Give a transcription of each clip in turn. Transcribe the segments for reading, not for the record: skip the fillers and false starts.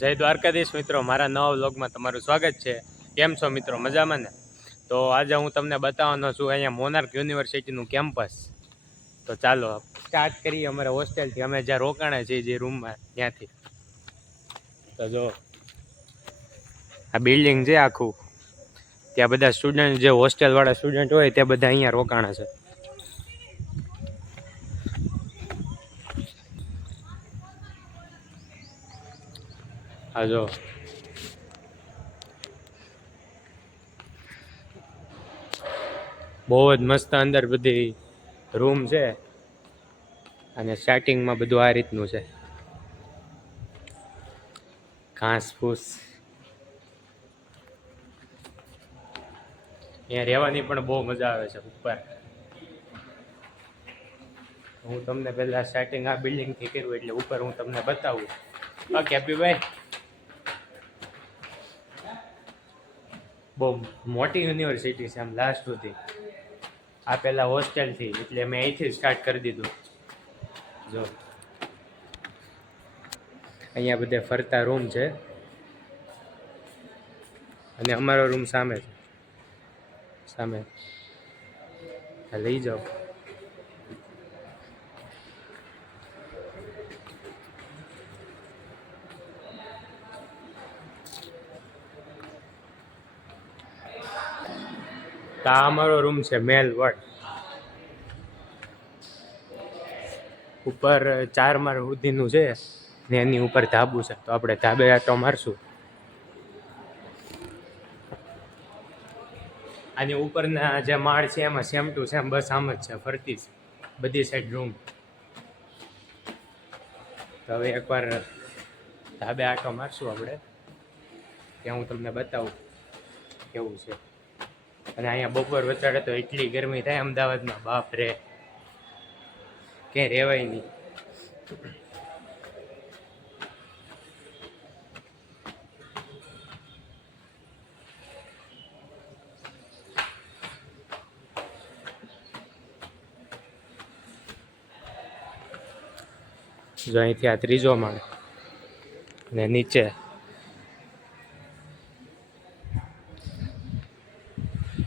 જય દ્વારકાધીશ મિત્રો, મારા નવા વ્લોગમાં તમારું સ્વાગત છે. કેમ છો મિત્રો, મજામાં ને? તો આજે હું તમને બતાવવાનો છું અહીંયા મોનાર્ક યુનિવર્સિટીનું કેમ્પસ. તો ચાલો સ્ટાર્ટ કરીએ અમારા હોસ્ટેલથી, અમે જ્યાં રોકાણા છીએ જે રૂમમાં ત્યાંથી. તો જો આ બિલ્ડિંગ છે આખું, ત્યાં બધા સ્ટુડન્ટ જે હોસ્ટેલવાળા સ્ટુડન્ટ હોય તે બધા અહીંયા રોકાણા છે. આ જો બહુ જ મસ્ત અંદર બધી રૂમ છે અને સ્ટાર્ટિંગમાં બધું આ રીતનું છે, ઘાસ ફૂસ. અહીંયા રહેવાની પણ બહુ મજા આવે છે ઉપર. હું તમને પહેલાં સ્ટાર્ટિંગ આ બિલ્ડિંગથી કર્યું એટલે ઉપર હું તમને બતાવું. ઓકે હેપીભાઈ, બહુ મોટી યુનિવર્સિટી છે આમ લાસ્ટ સુધી. આ પહેલાં હોસ્ટેલથી એટલે મેં અહીંથી સ્ટાર્ટ કરી દીધું. જો અહીંયા બધે ફરતા રૂમ છે અને અમારો રૂમ સામે છે, સામે. લઈ જાઓ. તો આ અમારો રૂમ છે મેલ વોર્ડ. ઉપર 4 માળ સુધીનું છે ને એની ઉપર ધાબુ છે, તો આપણે ધાબે આટો મારશું. આની ઉપરના જે માળ છે એમાં સેમ ટુ સેમ બસ આમ જ છે, ફરતી છે બધી સાઈડ રૂમ. તો હવે એકવાર ધાબે આટો મારશું આપણે, ત્યાં હું તમને બતાવું કેવું છે. અને અહીંયા બપોર વચાડે તો એટલી ગરમી થાય અમદાવાદમાં, બાપ રે, ક્યાંય રહેવાય નહીં. જો અહીંથી આ 3જો માળ અને નીચે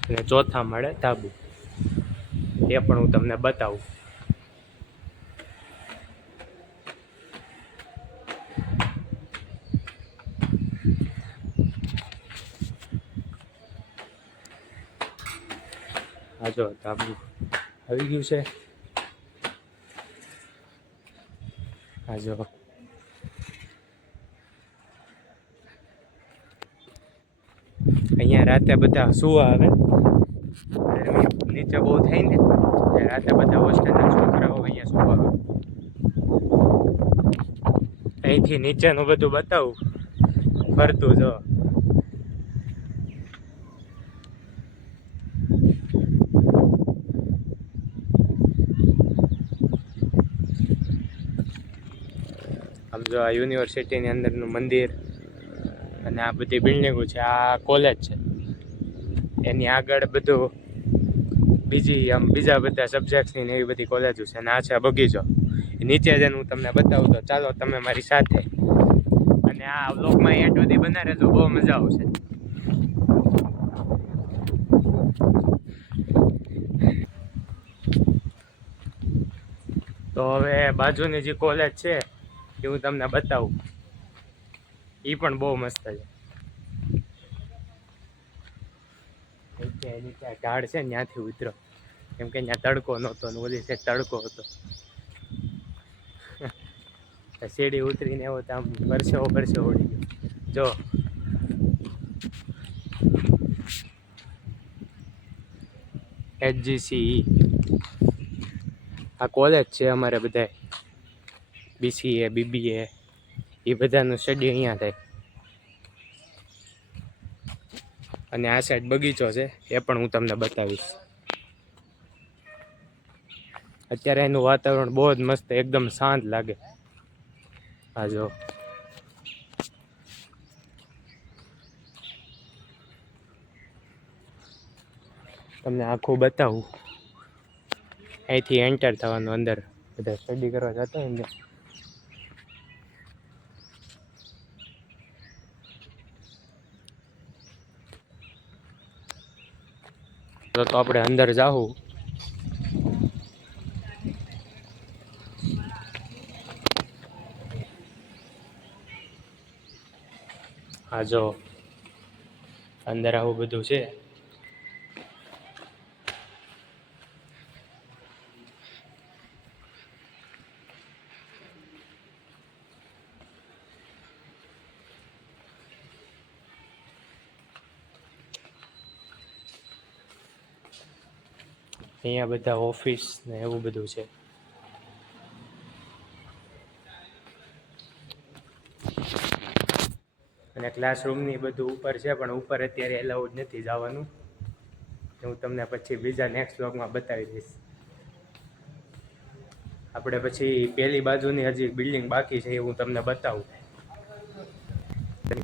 અને 4થા માળે ધાબુ, એ પણ હું તમને બતાવું. આ જો ધાબુ આવી ગયું છે. આ જો અહીંયા રાતે બધા સુવા આવે, નીચે બહુ થાય ને રાતે બધા હોસ્ટેલના છોકરાઓ અહીંયા સુવા આવે. અહીંથી નીચેનું બધું બતાવું ફરતું. જો આમ જો આ યુનિવર્સિટીની અંદરનું મંદિર અને આ બધી બિલ્ડિંગો છે. આ કોલેજ છે, એની આગળ બધું બીજા બધા સબ્જેક્ટ્સની ને એવી બધી કોલેજો છે. અને આ છે બગીચો, નીચે જઈને હું તમને બતાવું. તો ચાલો તમે મારી સાથે, અને આ વ્લોગમાં એન્ડ સુધી બના રહેજો, બહુ મજા આવશે. તો હવે બાજુની જે કોલેજ છે એ હું તમને બતાવું, એ પણ બહુ મસ્ત છે. એની ત્યાં ઢાળ છે, ત્યાંથી ઉતરો, કેમ કે ત્યાં તડકો નહોતો ને ઓલી છે તડકો હતો. સીડી ઉતરીને એવો તો આમ પરસેવો ઉડી ગયો. જો HGCE આ કોલેજ છે અમારે બધા BCA BBA એ બધાનું સ્ટડી અહીંયા થાય. અને આ સાઈડ બગીચો છે, એ પણ હું તમને બતાવીશ. અત્યારે એનું વાતાવરણ બહુ જ મસ્ત, એકદમ શાંત લાગે. આ જો તમને આખું બતાવું. અહીંથી એન્ટર થવાનું, અંદર બધા સ્ટડી કરવા જતા હોય ને. તો આપણે અંદર જાવું. હા જો અંદર આવું બધું છે. અહીંયા બધા ઓફિસ ને એવું બધું છે. અને ક્લાસરૂમની બધું ઉપર છે, પણ ઉપર અત્યારે એલાઉડ નથી જવાનું. હું તમને પછી બીજા નેક્સ્ટ વ્લોગમાં બતાવી દઈશ. આપણે પછી પેલી બાજુની હજી બિલ્ડિંગ બાકી છે, એ હું તમને બતાવું.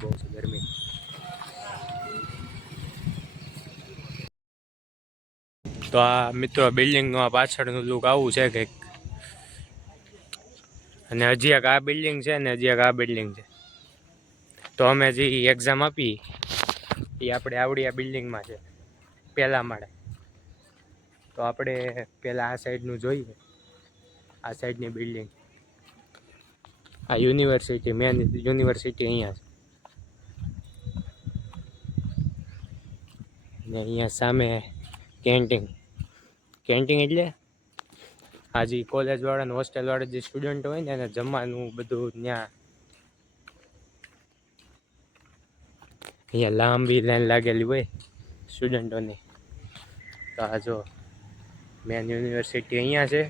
બહુ છે ગરમી. તો આ મિત્રો બિલ્ડિંગનું આ પાછળનું લુક આવું છે કંઈક. અને હજી એક આ બિલ્ડિંગ છે ને હજી એક આ બિલ્ડિંગ છે. તો અમે જે એક્ઝામ આપી એ આપણે આવડી આ બિલ્ડિંગમાં છે, પહેલા માળે. તો આપણે પહેલાં આ સાઈડનું જોઈએ. આ સાઈડની બિલ્ડિંગ, આ યુનિવર્સિટી, મેન યુનિવર્સિટી અહીંયા છે. ને અહીંયા સામે કેન્ટીન. કેન્ટીન એટલે આ જે કોલેજવાળા ને હોસ્ટેલવાળા જે સ્ટુડન્ટ હોય ને એને જમવાનું બધું ત્યાં. અહીંયા લાંબી લાઈન લાગેલી હોય સ્ટુડન્ટોની. તો આ જો મેન યુનિવર્સિટી અહીંયા છે.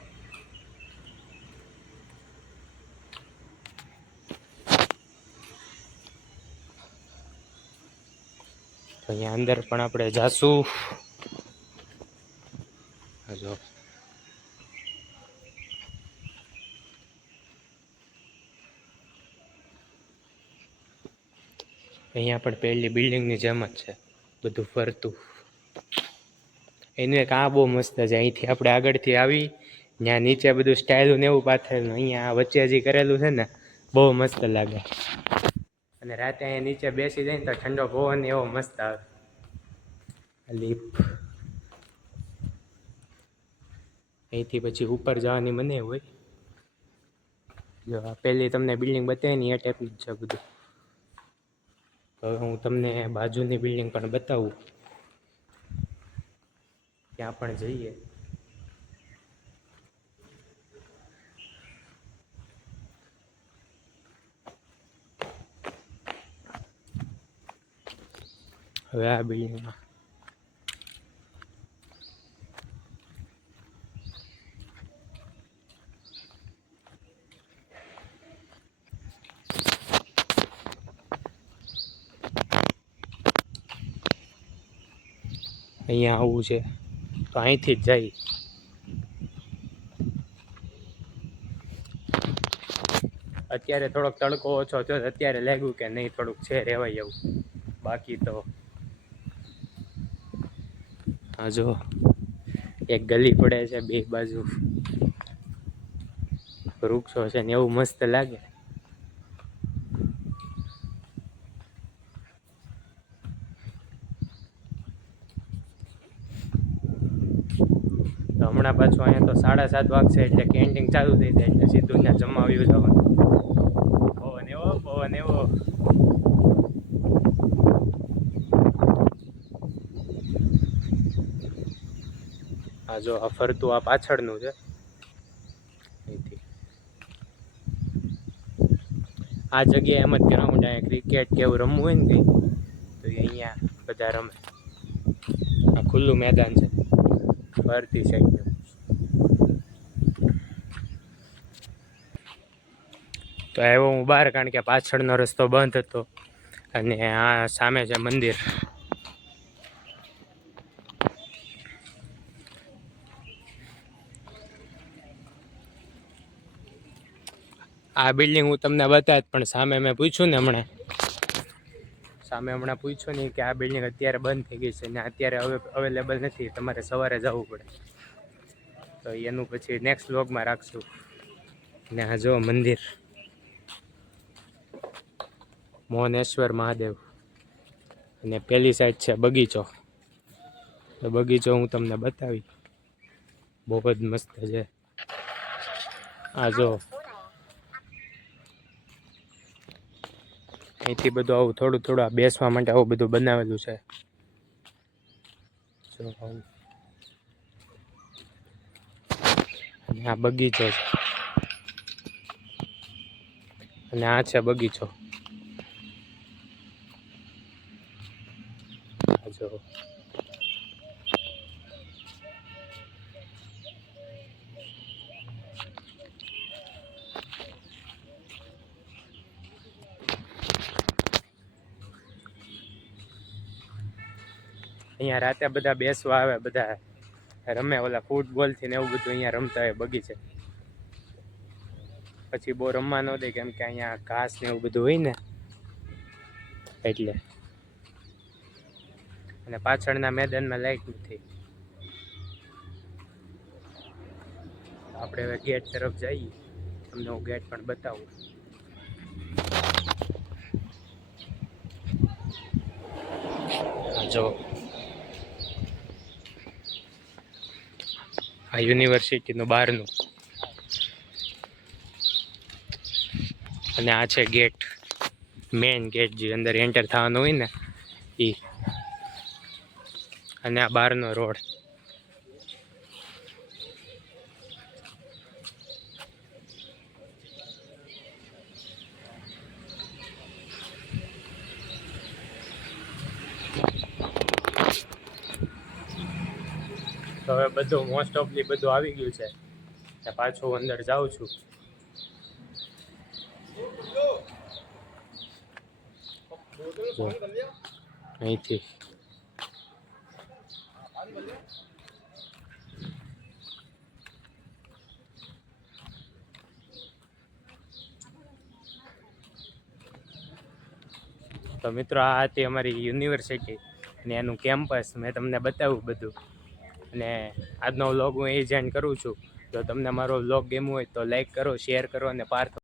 તો અહીંયા અંદર પણ આપણે જાશું. જો અહીંયા પણ પહેલી બિલ્ડિંગની જેમ જ છે બધું ફરતું. એનું એક આ બહુ મસ્ત છે. અહીંથી આપણે આગળથી આવી ત્યાં નીચે બધું સ્ટાઇલું ને એવું પાથરેલું. અહીંયા વચ્ચે જે કરેલું છે ને બહુ મસ્ત લાગે. અને રાતે અહીંયા નીચે બેસી જાય ને તો ઠંડો પવન એવો મસ્ત આવે. લીપ અહીંથી પછી ઉપર જવાની મને હોય. જો આ પહેલી તમને બિલ્ડિંગ બતાવી ને એ ટાઈપનું જ છે બધું. તો હવે હું તમને બાજુની બિલ્ડિંગ પણ બતાવું, ત્યાં પણ જઈએ. હવે આ બિલ્ડિંગમાં અહીંયા આવું છે તો અહીંથી જ જાય. અત્યારે થોડોક તડકો ઓછો થયો, અત્યારે લાગ્યું કે નહીં થોડુંક છે રહેવાય એવું. બાકી તો હા જો એક ગલી પડે છે, બે બાજુ વૃક્ષો છે ને એવું મસ્ત લાગે. હમણાં પાછું અહીંયા તો 7:30 વાગશે એટલે કેન્ટીન ચાલુ થઈ જાય એટલે સીધું ત્યાં જમવા આવ્યું જવાનું. પવન એવો, પવન એવો. આ જો આ ફરતું આ પાછળનું છે. આ જગ્યાએ એમ જ ગ્રાઉન્ડ, અહીંયા ક્રિકેટ કે એવું રમવું હોય ને કંઈ તો અહીંયા બધા રમે. આ ખુલ્લું મેદાન છે ફરતી સાઈડ. તો આવ્યો હું બહાર, કારણ કે પાછળનો રસ્તો બંધ હતો અને આ સામે છે મંદિર. આ બિલ્ડિંગ હું તમને બતાવત, પણ સામે મેં પૂછ્યું ને હમણાં પૂછ્યું ને કે આ બિલ્ડિંગ અત્યારે બંધ થઈ ગઈ છે ને અત્યારે હવે અવેલેબલ નથી, તમારે સવારે જવું પડે. તો એનું પછી નેક્સ્ટ વ્લોગમાં રાખશું. ને આ જો મંદિર મોહનેશ્વર મહાદેવ, અને પેલી સાઈડ છે બગીચો. તો બગીચો હું તમને બતાવી, બહુ જ મસ્ત છે. આ જો અહીંથી બધું આવું થોડું થોડું આ બેસવા માટે આવું બધું બનાવેલું છે. જો અને આ બગીચો છે, અને આ છે બગીચો. જો અહીંયા રાતે બધા બેસવા આવે, બધા રમે ઓલા ફૂટબોલ થી ને એવું બધું અહીંયા રમતા હોય બગીચે. પછી બહુ રમવા ન દે, કેમ કે અહીંયા ઘાસ ને એવું બધું હોય ને એટલે. અને પાછળના મેદાનમાં લાઈટ નથી. આપણે હવે ગેટ તરફ જઈએ, તમને હું ગેટ પણ બતાવું. જો આ યુનિવર્સિટીનું બહારનું, અને આ છે ગેટ, મેઇન ગેટ જે અંદર એન્ટર થવાનું હોય ને એ. અને આ બહારનો રોડ. તો હવે બધું મોસ્ટ ઓફલી બધું આવી ગયું છે. પાછું અંદર જાઉં છું. અહીંથી તો મિત્રો આ હતી અમારી યુનિવર્સિટી અને એનું કેમ્પસ. મેં તમને બતાવ્યું બધું. અને આજનો વ્લોગ હું એ જ એન્ડ કરું છું. જો તમને મારો વ્લોગ ગમ્યો હોય તો લાઈક કરો, શેર કરો અને પાર્થ